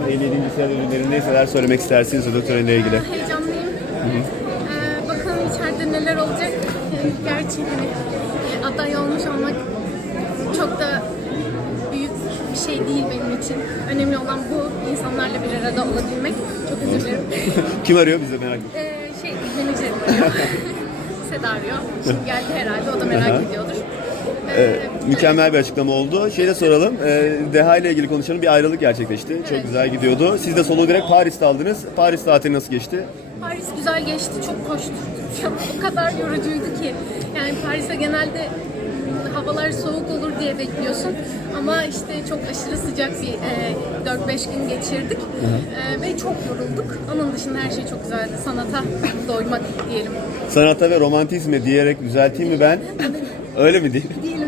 Hanım 57. sırada ürünlerindeyiz. Neler söylemek istersiniz ödül töreniyle ilgili? Heyecanlıyım. Ee, bakalım içeride neler olacak. Ee, gerçi hani, e, aday olmuş olmak çok da büyük bir şey değil benim için. Önemli olan bu insanlarla bir arada olabilmek. Çok özür dilerim. Kim arıyor bize merak ettim. Ee, şey, menajerim arıyor. Seda arıyor. Şimdi geldi herhalde. O da merak Aha. ediyordur. Ee, mükemmel bir açıklama oldu. Şey de soralım. E, Deha ile ilgili konuşalım. Bir ayrılık gerçekleşti. Çok güzel gidiyordu. Siz de sonu direkt Paris'te aldınız. Paris tatili nasıl geçti? Paris güzel geçti, çok koşturduk. O kadar yorucuydu ki. Yani Paris'e genelde havalar soğuk olur diye bekliyorsun. Ama işte çok aşırı sıcak bir e, 4-5 gün geçirdik. E, ve çok yorulduk. Onun dışında her şey çok güzeldi. Sanata doymak diyelim. Sanata ve romantizme diyerek düzelteyim mi ben? Öyle mi? Diyelim öyle.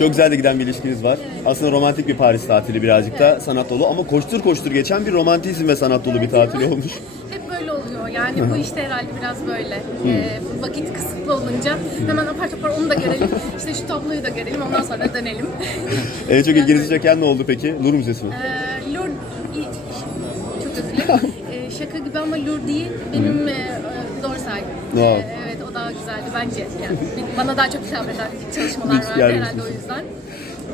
Çok güzel de giden bir ilişkiniz var. Aslında romantik bir Paris tatili birazcık da sanat dolu ama koştur koştur geçen bir romantizm ve sanat dolu bir tatil olmuş. Hep böyle oluyor. Yani bu işte herhalde biraz böyle. E, vakit kısıtlı olunca hemen apar topar onu da görelim. İşte şu tabloyu da görelim. Ondan sonra dönelim. En çok ilginizi çeken ne oldu peki? Louvre Müzesi mi? Ee, Lur... Çok özür dilerim. Ee, şaka gibi ama Lur değil. Benim e, Dorsay. Wow. Ee, evet o daha güzeldi bence. Yani bana daha çok hitap eden çalışmalar vardı yer herhalde o yüzden.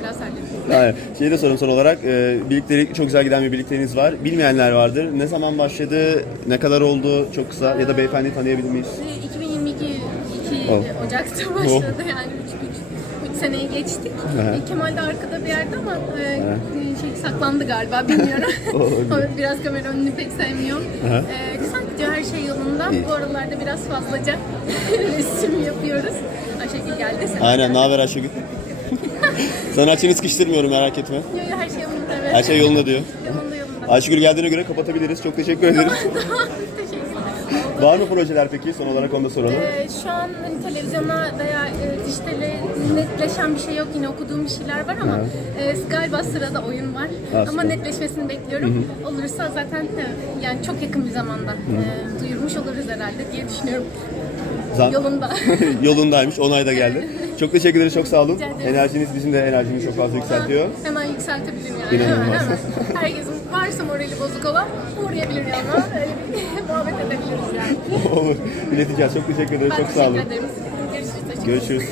Biraz. Aynen. Şeyi de sorayım son olarak. E, birliktelik çok güzel giden bir birlikteliğiniz var. Bilmeyenler vardır. Ne zaman başladı? Ne kadar oldu? Çok kısa. Ya da beyefendi tanıyabilir miyiz? Ee, 2022 2 Oh. Ocak'ta başladı yani 3 3 seneyi geçtik. Ee, Kemal de arkada bir yerde ama e, şey saklandı galiba bilmiyorum. Biraz kamera önünü pek sevmiyor. Aha. Gidiyor her şey yolunda. İyi. Bu aralarda biraz fazlaca resim yapıyoruz. Ayşegül geldi. Sen Aynen. Ne haber Ayşegül? Sanatçını sıkıştırmıyorum merak etme. Yo, yo, her şey yolunda evet. Her şey yolunda diyor. yolunda yolunda. Ayşegül geldiğine göre kapatabiliriz. Çok teşekkür ederim. Teşekkürler. Var mı projeler peki? Son olarak onu da soralım. Ee, şu an hani televizyona veya e, dijitale netleşen bir şey yok. Yine okuduğum bir şeyler var ama e, galiba sırada oyun var. Aslında. Ama netleşmesini bekliyorum. Olursa zaten e, yani çok yakın bir zamanda e, duyurmuş oluruz herhalde diye düşünüyorum. Zam- Yolunda. Yolundaymış. Onay da geldi. Çok teşekkür ederiz. Çok sağ olun. Rica ederim. Enerjiniz bizim de enerjimizi çok fazla yükseltiyor. Hemen yükseltebilirim yani. Hemen hemen. Herkesin varsa morali bozuk olan uğrayabilir yanına. Öyle bir muhabbet edebiliriz yani. Olur. İleteceğiz. Çok teşekkür ederiz. Ben Çok sağ olun. teşekkür ederim. Görüşürüz. Ederim. Görüşürüz.